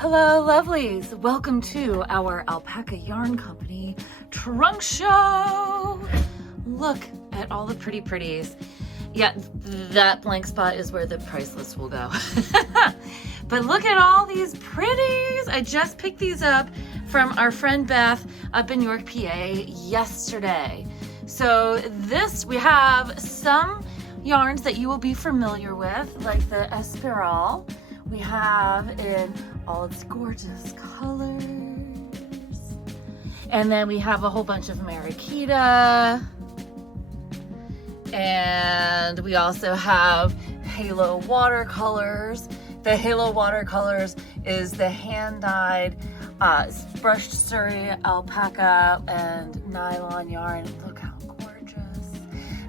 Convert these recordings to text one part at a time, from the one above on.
Hello, lovelies. Welcome to our Alpaca Yarn Company trunk show. Look at all the pretties. Yeah, that blank spot is where the price list will go. But look at all these pretties. I just picked these up from our friend Beth up in York, PA yesterday. So we have some yarns that you will be familiar with, like the Espiral. We have in all its gorgeous colors. And then we have a whole bunch of Mariquita. And we also have Halo watercolors. The Halo watercolors is the hand-dyed brushed Surrey alpaca and nylon yarn. Look how gorgeous.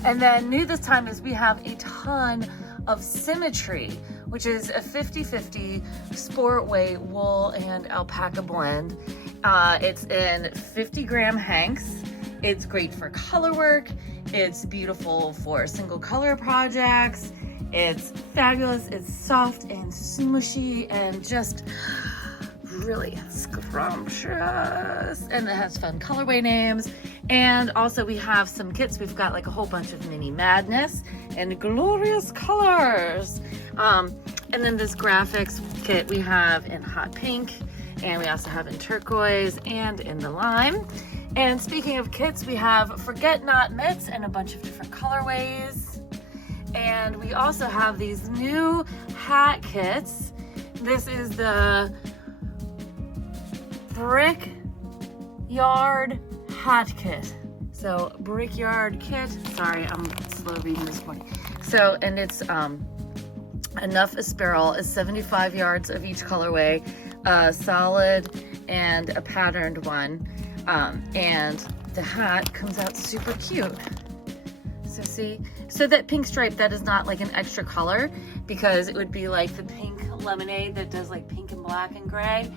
And then new this time is we have a ton of Symmetry, which is a 50-50 sport weight wool and alpaca blend. It's in 50-gram hanks. It's great for color work. It's beautiful for single color projects. It's fabulous. It's soft and smushy and just really scrumptious. And it has fun colorway names. And also we have some kits. We've got like a whole bunch of Mini Madness and glorious colors. And then this graphics kit we have in hot pink, and we also have in turquoise and in the lime. And speaking of kits, we have Forget Not mitts in a bunch of different colorways. And we also have these new hat kits. This is the Brickyard hat kit. So Brickyard kit, sorry, I'm slow reading this morning. So, and it's enough Espiral is 75 yards of each colorway, solid and a patterned one. And the hat comes out super cute. So see, so that pink stripe, that is not like an extra color because it would be like the pink lemonade that does like pink and black and gray.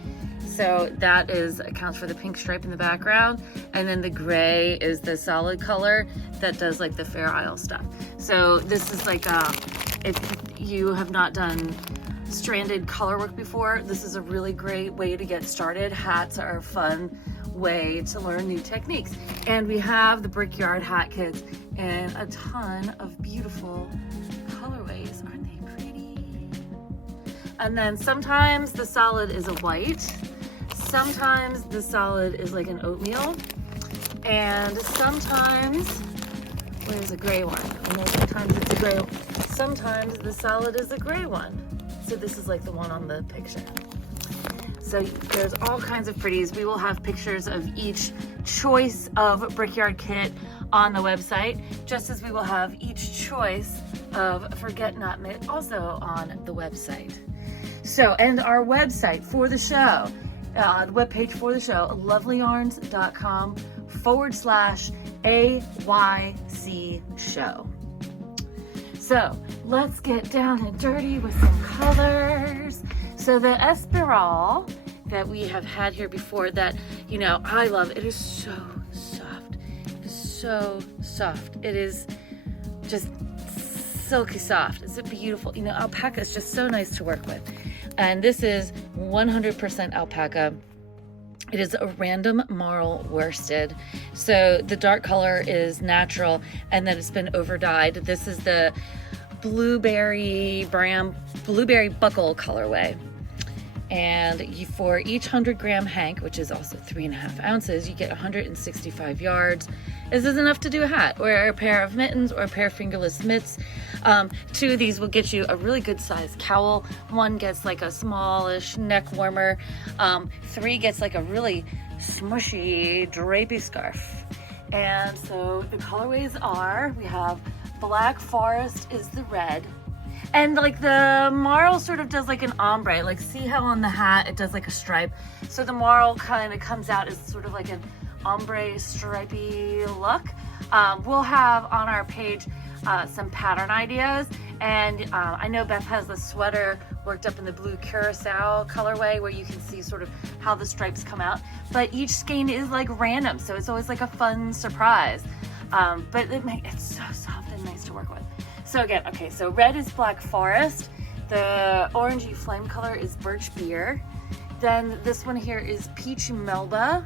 So that accounts for the pink stripe in the background. And then the gray is the solid color that does like the Fair Isle stuff. So this is like, if you have not done stranded color work before, this is a really great way to get started. Hats are a fun way to learn new techniques. And we have the Brickyard hat kits and a ton of beautiful colorways. Aren't they pretty? And then sometimes the solid is a white. Sometimes the solid is like an oatmeal. And sometimes, where's a gray one? I know sometimes it's a gray one. Sometimes the solid is a gray one. So this is like the one on the picture. So there's all kinds of pretties. We will have pictures of each choice of Brickyard kit on the website, just as we will have each choice of Forget Not mitt also on the website. So, and our website for the show, the webpage for the show, lovelyarns.com/AYC show. So let's get down and dirty with some colors. So the Espiral that we have had here before that, you know, I love, it is so soft. It is so soft. It is just silky soft. It's a beautiful, you know, alpaca is just so nice to work with. And this is 100% alpaca. It is a random marl worsted. So the dark color is natural and then it's been over dyed. This is the blueberry buckle colorway. And for each 100-gram hank, which is also 3.5 ounces, you get 165 yards. This is enough to do a hat or a pair of mittens or a pair of fingerless mitts. 2 of these will get you a really good size cowl. 1 gets like a smallish neck warmer. 3 gets like a really smushy drapey scarf. And so the colorways are, we have Black Forest is the red. And like the marl sort of does like an ombre, like see how on the hat it does like a stripe. So the marl kind of comes out as sort of like an ombre stripey look. We'll have on our page some pattern ideas. And I know Beth has the sweater worked up in the blue curacao colorway where you can see sort of how the stripes come out. But each skein is like random, so it's always like a fun surprise. But it's so soft and nice to work with. So again, okay, so red is Black Forest. The orangey flame color is Birch Beer. Then this one here is Peach Melba.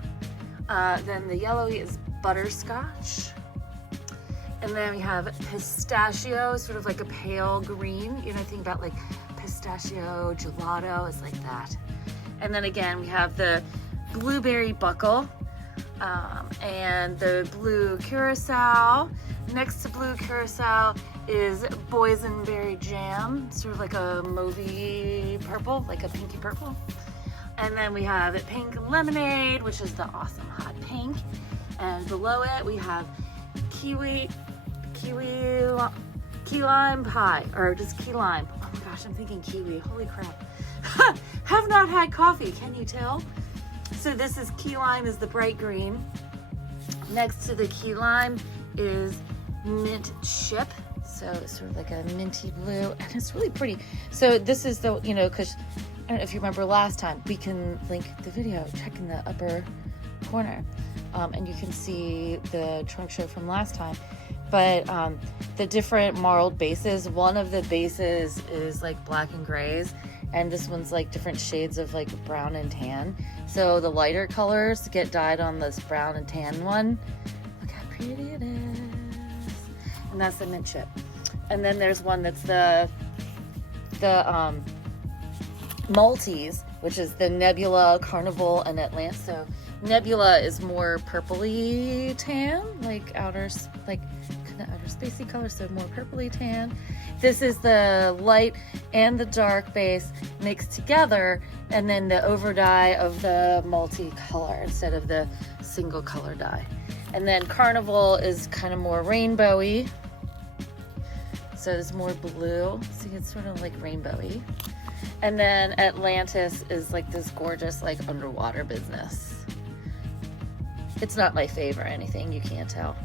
Then the yellowy is Butterscotch. And then we have Pistachio, sort of like a pale green. You know, think about like pistachio gelato, it's like that. And then again, we have the Blueberry Buckle and the Blue Curacao. Next to Blue Curacao is Boysenberry Jam, sort of like a mauvey purple, like a pinky purple. And then we have Pink Lemonade, which is the awesome hot pink. And below it, we have Key Lime Pie, or just Key Lime. Oh my gosh, I'm thinking kiwi, holy crap. Have not had coffee, can you tell? So this is Key Lime, is the bright green. Next to the Key Lime is Mint Chip. So it's sort of like a minty blue, and it's really pretty. So this is the, you know, because I don't know if you remember last time, we can link the video, check in the upper corner, and you can see the trunk show from last time. But the different marled bases, one of the bases is like black and grays, and this one's like different shades of like brown and tan. So the lighter colors get dyed on this brown and tan one. Look how pretty it is. And that's the Mint Chip. And then there's one that's the Maltese, which is the Nebula, Carnival, and Atlantis. So Nebula is more purpley tan, like outer, like kind of outer spacey color, so more purpley tan. This is the light and the dark base mixed together, and then the over dye of the multi-color instead of the single color dye. And then Carnival is kind of more rainbowy, so it's more blue, so it's sort of like rainbowy. And then Atlantis is like this gorgeous like underwater business. It's not my favorite or anything, you can't tell.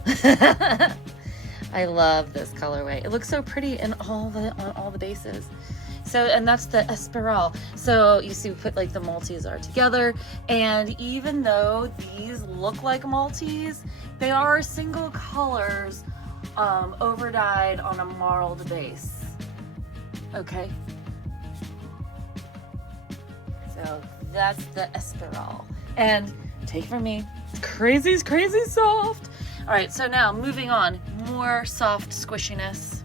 I love this colorway. It looks so pretty in on all the bases. So, and that's the Esperal. So you see we put like the Maltese are together, and even though these look like Maltese, they are single colors over dyed on a marled base. Okay. So that's the Esperal. And take it from me, it's crazy soft. All right, so now moving on, more soft squishiness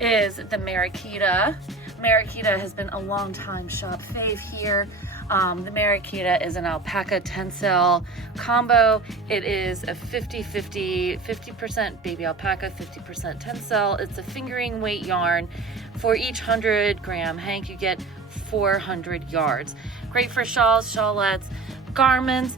is the Maraquita. Maraquita has been a long time shop fave here. The Maraquita is an alpaca tencel combo. It is a 50% baby alpaca, 50% tencel. It's a fingering weight yarn. For each 100 gram hank, you get 400 yards. Great for shawls, shawlettes, garments.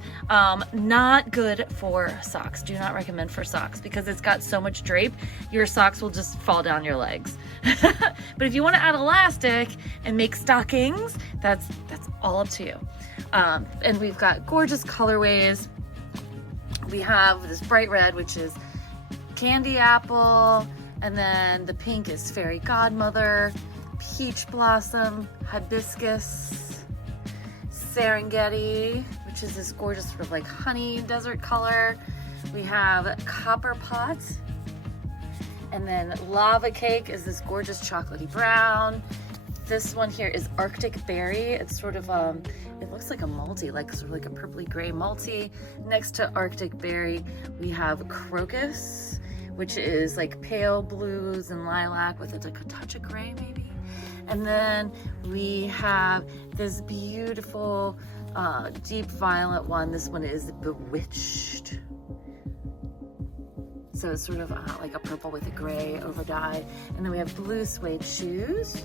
Not good for socks. Do not recommend for socks because it's got so much drape, your socks will just fall down your legs. But if you want to add elastic and make stockings, that's all up to you. And we've got gorgeous colorways. We have this bright red, which is candy apple, and then the pink is fairy godmother, peach blossom, hibiscus, Serengeti, which is this gorgeous sort of like honey desert color. We have copper pot, and then lava cake is this gorgeous chocolatey brown. This one here is Arctic berry. It's sort of it looks like a multi, like sort of like a purpley gray multi. Next to Arctic berry, we have crocus, which is like pale blues and lilac with a touch of gray maybe. And then we have this beautiful deep violet one. This one is Bewitched. So it's sort of like a purple with a gray over dye. And then we have blue suede shoes.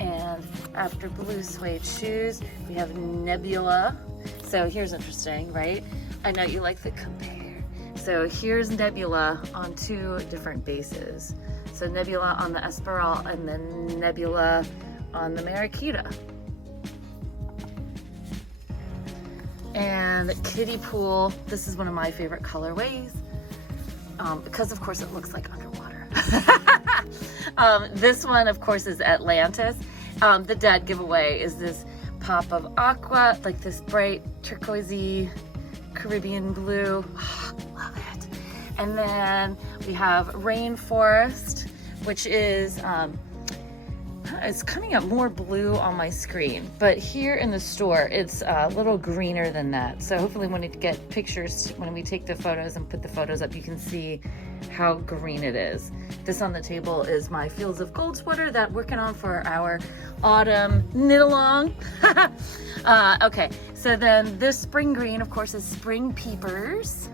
And after blue suede shoes, we have Nebula. So here's interesting, right? I know you like the compare. So here's Nebula on two different bases. So Nebula on the Esperal and then Nebula on the Maraquita. And Kiddie Pool, this is one of my favorite colorways because of course it looks like underwater. This one of course is Atlantis. The dad giveaway is this pop of aqua, like this bright turquoisey Caribbean blue. Oh, love it. And then we have Rainforest, which is, it's coming up more blue on my screen, but here in the store, it's a little greener than that. So hopefully when we get pictures, when we take the photos and put the photos up, you can see how green it is. This on the table is my Fields of Gold sweater that we're working on for our autumn knit along. Okay, so then this spring green, of course, is Spring Peepers.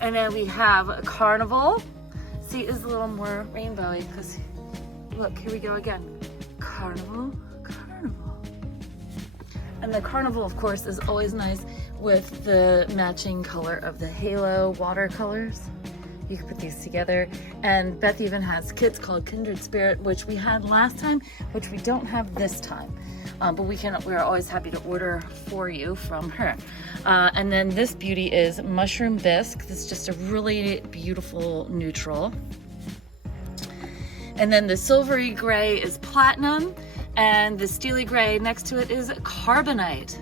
And then we have Carnival. See, it's a little more rainbowy because look, here we go again. Carnival, Carnival. And the Carnival, of course, is always nice with the matching color of the halo watercolors. You can put these together. And Beth even has kits called Kindred Spirit, which we had last time, which we don't have this time. But we're always happy to order for you from her. And then this beauty is Mushroom Bisque. This is just a really beautiful neutral. And then the silvery gray is Platinum, and the steely gray next to it is Carbonite.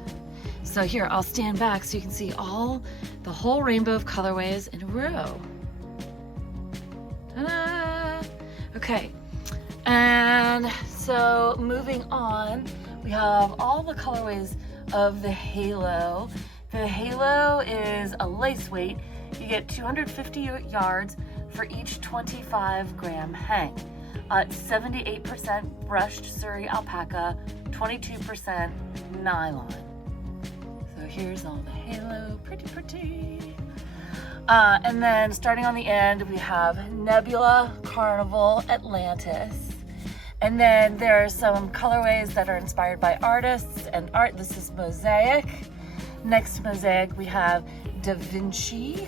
So here, I'll stand back so you can see the whole rainbow of colorways in a row. Ta-da! Okay, and so moving on, we have all the colorways of the halo. The halo is a lace weight. You get 250 yards for each 25-gram hang. 78% brushed Surrey alpaca, 22% nylon. So here's all the halo, pretty. And then starting on the end, we have Nebula, Carnival, Atlantis. And then there are some colorways that are inspired by artists and art. This is Mosaic. Next to Mosaic, we have Da Vinci.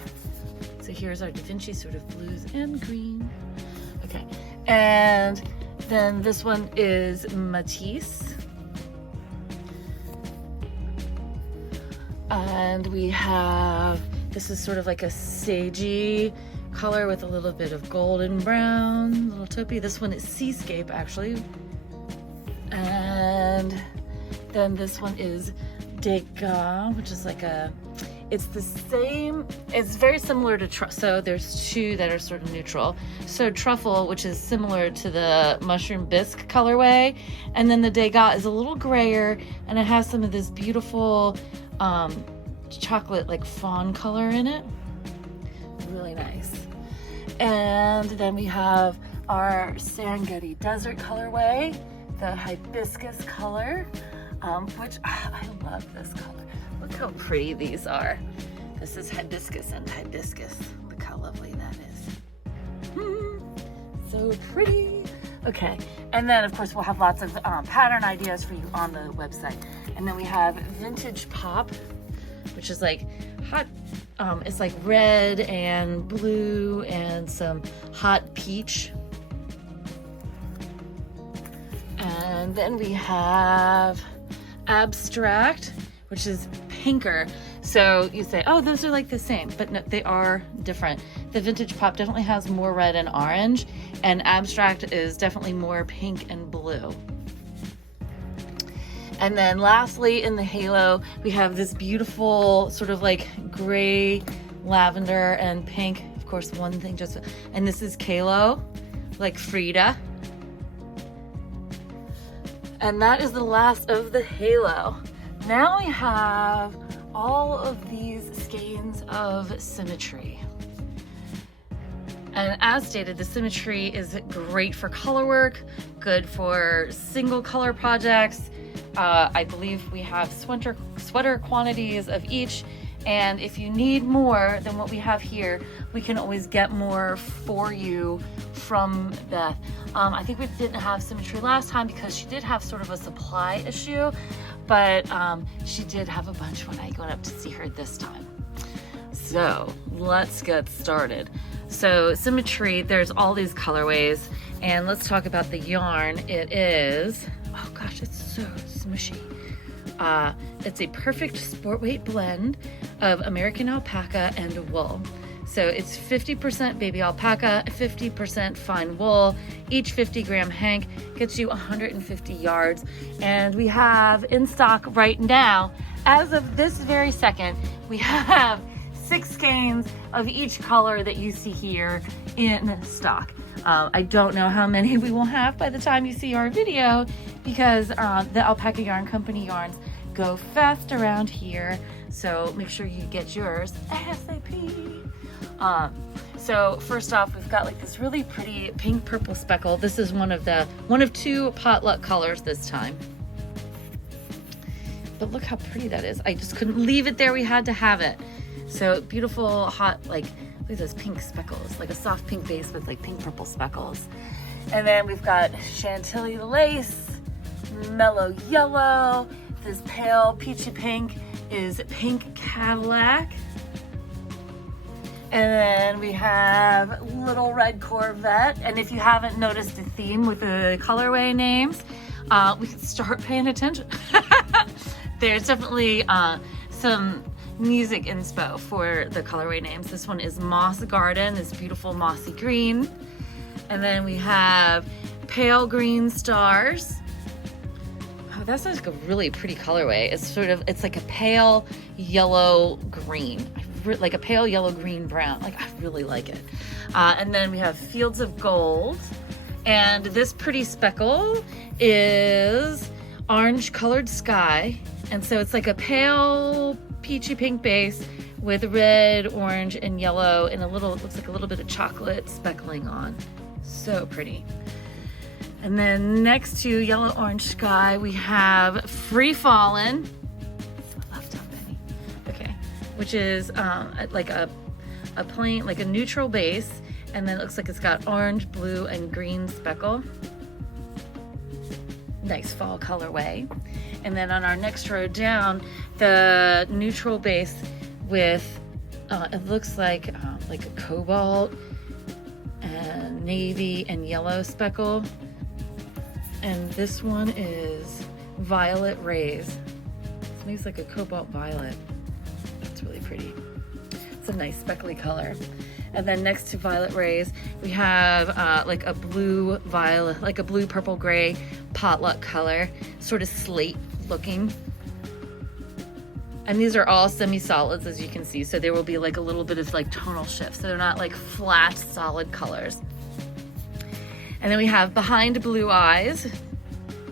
So here's our Da Vinci, sort of blues and green. Okay, and then this one is Matisse. And we have, this is sort of like a sagey color with a little bit of golden brown, little taupey. This one is Seascape, actually. And then this one is Degas, which is like it's the same, it's very similar to so there's two that are sort of neutral. So Truffle, which is similar to the Mushroom Bisque colorway, and then the Degas is a little grayer, and it has some of this beautiful chocolate like fawn color in it. Really nice. And then we have our Serengeti Desert colorway, the hibiscus color, which I love this color. Look how pretty these are. This is hibiscus and hibiscus. Look how lovely that is. So pretty. Okay, and then of course we'll have lots of pattern ideas for you on the website. And then we have Vintage Pop, which is like hot, it's like red and blue and some hot peach. And then we have Abstract, which is pinker. So you say, oh, those are like the same, but no, they are different. The Vintage Pop definitely has more red and orange, and Abstract is definitely more pink and blue. And then lastly, in the halo, we have this beautiful sort of like gray, lavender, and pink. Of course, one thing just, and this is Kalo, like Frida. And that is the last of the halo. Now we have all of these skeins of symmetry. And as stated, the symmetry is great for color work, good for single color projects. I believe we have sweater quantities of each. And if you need more than what we have here, we can always get more for you from Beth. I think we didn't have symmetry last time because she did have sort of a supply issue, but she did have a bunch when I went up to see her this time. So let's get started. So symmetry, there's all these colorways, and let's talk about the yarn. It is, oh gosh, it's so smushy. It's a perfect sport weight blend of American alpaca and wool. So it's 50% baby alpaca, 50% fine wool. Each 50-gram hank gets you 150 yards. And we have in stock right now, as of this very second, we have 6 skeins of each color that you see here in stock. I don't know how many we will have by the time you see our video, because the Alpaca Yarn Company yarns go fast around here. So make sure you get yours ASAP. So first off, we've got like this really pretty pink purple speckle. This is one of two potluck colors this time. But look how pretty that is. I just couldn't leave it there. We had to have it. So beautiful, hot, like, look at those pink speckles, like a soft pink base with like pink purple speckles. And then we've got Chantilly lace, mellow yellow. This pale peachy pink is pink Cadillac. And then we have little red Corvette. And if you haven't noticed a theme with the colorway names, we can start paying attention. There's definitely some music inspo for the colorway names. This one is Moss Garden, this beautiful mossy green. And then we have Pale Green Stars. Oh, that's like a really pretty colorway. It's like a pale yellow green, like a pale yellow green brown. Like, I really like it. And then we have Fields of Gold. And this pretty speckle is Orange Colored Sky. And so it's like a pale peachy pink base with red, orange, and yellow, and it looks like a little bit of chocolate speckling on. So pretty. And then next to Yellow Orange Sky, we have Free Fallin'. Left on Benny. Okay. Which is like a plain, like a neutral base, and then it looks like it's got orange, blue, and green speckle. Nice fall colorway. And then on our next row down, the neutral base with, it looks like a cobalt and navy and yellow speckle. And this one is Violet Rays. It makes like a cobalt violet. That's really pretty. It's a nice speckly color. And then next to Violet Rays, we have like a blue violet, like a blue purple gray potluck color, sort of slate looking. And these are all semi-solids, as you can see, so there will be like a little bit of like tonal shift, so they're not like flat solid colors. And then we have Behind Blue Eyes,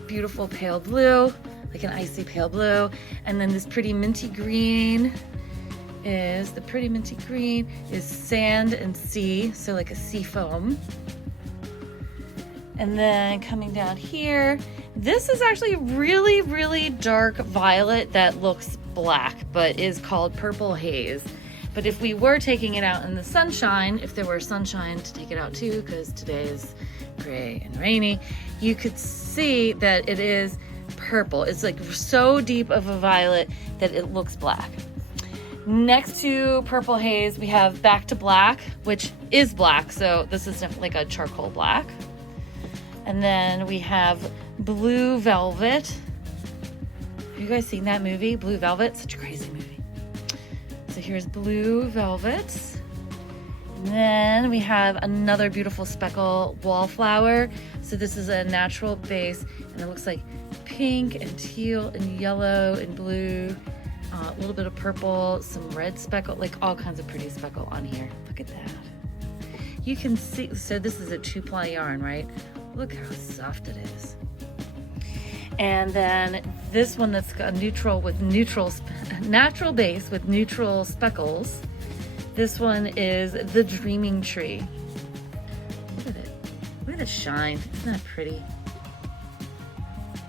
beautiful pale blue, like an icy pale blue. And then this pretty minty green is Sand and Sea, so like a sea foam. And then coming down here, this is actually really, really dark violet that looks black, but is called Purple Haze. But if we were taking it out in the sunshine, if there were sunshine to take it out too, because today is gray and rainy, you could see that it is purple. It's like so deep of a violet that it looks black. Next to Purple Haze, we have Back to Black, which is black, so this is definitely like a charcoal black. And then we have Blue Velvet. Have you guys seen that movie, Blue Velvet? Such a crazy movie. So here's Blue Velvet. And then we have another beautiful speckle wallflower. So this is a natural base, and it looks like pink and teal and yellow and blue. A little bit of purple, some red speckle, like all kinds of pretty speckle on here. Look at that. You can see, so this is a 2-ply yarn, right? Look how soft it is. And then this one that's got natural base with neutral speckles. This one is the Dreaming Tree. Look at it. Look at the shine. Isn't that pretty?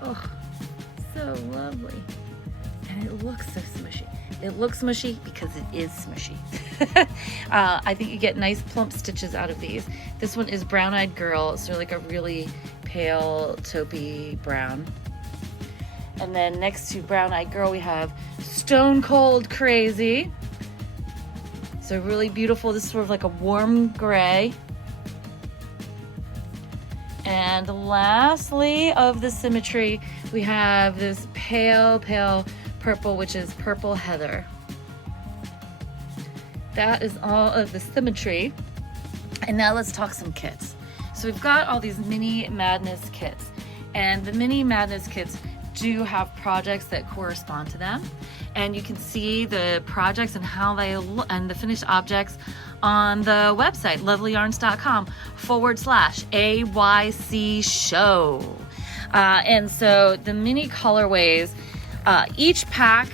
Oh, so lovely. And it looks so smushy. It looks smushy because it is smushy. I think you get nice plump stitches out of these. This one is Brown Eyed Girl, so like a really pale taupey brown. And then next to Brown Eyed Girl, we have Stone Cold Crazy. So really beautiful. This is sort of like a warm gray. And lastly of the symmetry, we have this pale purple, which is Purple Heather. That is all of the symmetry. And now let's talk some kits. So we've got all these Mini Madness kits, and the Mini Madness kits do have projects that correspond to them. And you can see the projects and how they look and the finished objects on the website, lovelyarns.com/AYC show. And so the mini colorways, each pack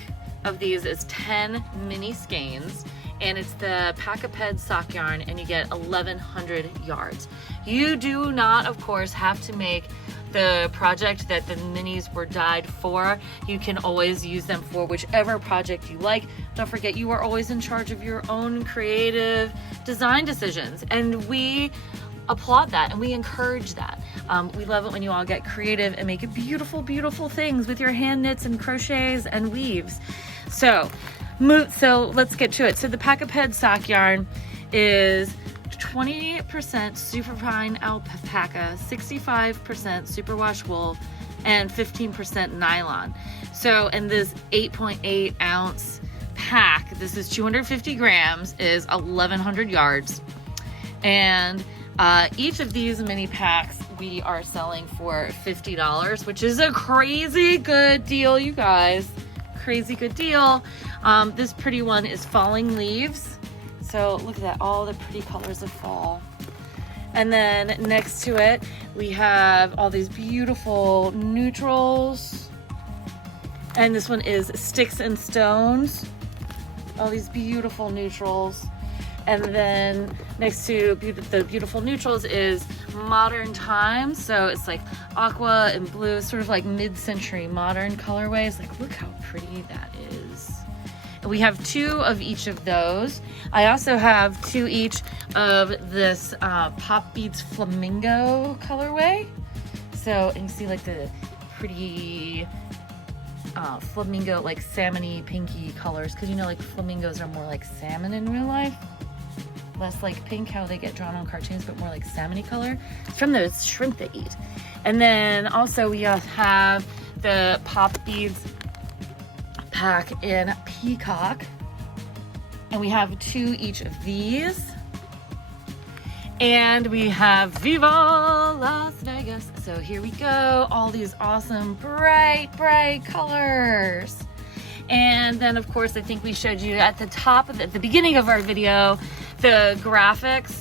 of these is 10 mini skeins, and it's the Pack-A-Ped sock yarn, and you get 1,100 yards. You do not, of course, have to make the project that the minis were dyed for. You can always use them for whichever project you like. Don't forget, you are always in charge of your own creative design decisions, and we applaud that and we encourage that. We love it when you all get creative and make beautiful, beautiful things with your hand knits and crochets and weaves. So let's get to it. So the Pack-A-Ped sock yarn is 20% superfine alpaca, 65% superwash wool, and 15% nylon. So in this 8.8 ounce pack, this is 250 grams, is 1,100 yards. And each of these mini packs we are selling for $50, which is a crazy good deal, you guys. Crazy good deal. This pretty one is Falling Leaves. So look at that, all the pretty colors of fall. And then next to it, we have all these beautiful neutrals. And this one is Sticks and Stones. All these beautiful neutrals. And then next to the beautiful neutrals is Modern Times. So it's like aqua and blue, sort of like mid-century modern colorways. Like, look how pretty that is. And we have 2 of each of those. I also have 2 each of this Pop Beads Flamingo colorway. So, and you see like the pretty flamingo, like salmon-y, pinky colors. Because you know, like flamingos are more like salmon in real life. Less like pink, how they get drawn on cartoons, but more like salmon-y color. It's from those shrimp they eat. And then also we have the Pop Beads pack in Peacock. And we have 2 each of these. And we have Viva Las Vegas. So here we go. All these awesome, bright, bright colors. And then of course, I think we showed you at the top of at the beginning of our video, the graphics,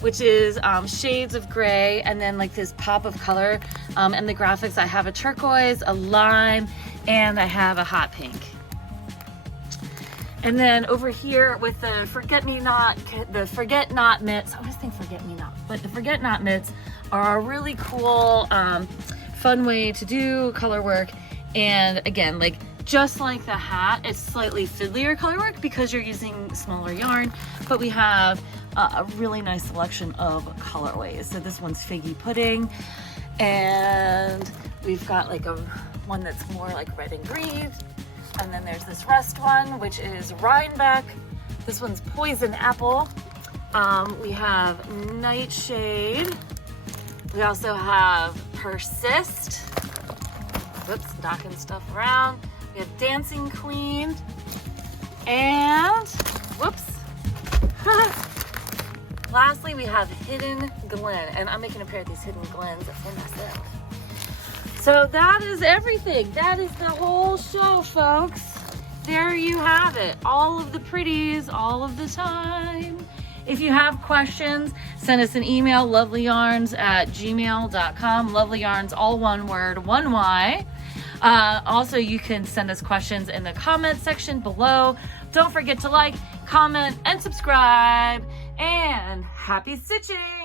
which is shades of gray and then like this pop of color. And the graphics, I have a turquoise, a lime, and I have a hot pink. And then over here with the Forget Not mitts, I always think Forget Me Not, but the Forget Not mitts are a really cool, fun way to do color work. And again, like just like the hat, it's slightly fiddlier color work because you're using smaller yarn, but we have a really nice selection of colorways. So this one's Figgy Pudding, and we've got like one that's more like red and green. And then there's this Rust one, which is Rhinebeck. This one's Poison Apple. We have Nightshade. We also have Persist. Whoops, knocking stuff around. We have Dancing Queen. And, whoops. Lastly, we have Hidden Glen. And I'm making a pair of these Hidden Glens for myself. So that is everything. That is the whole show, folks. There you have it. All of the pretties, all of the time. If you have questions, send us an email, lovelyarns@gmail.com. Lovelyarns, all one word, 1 Y. Also, you can send us questions in the comment section below. Don't forget to like, comment, and subscribe. And happy stitching!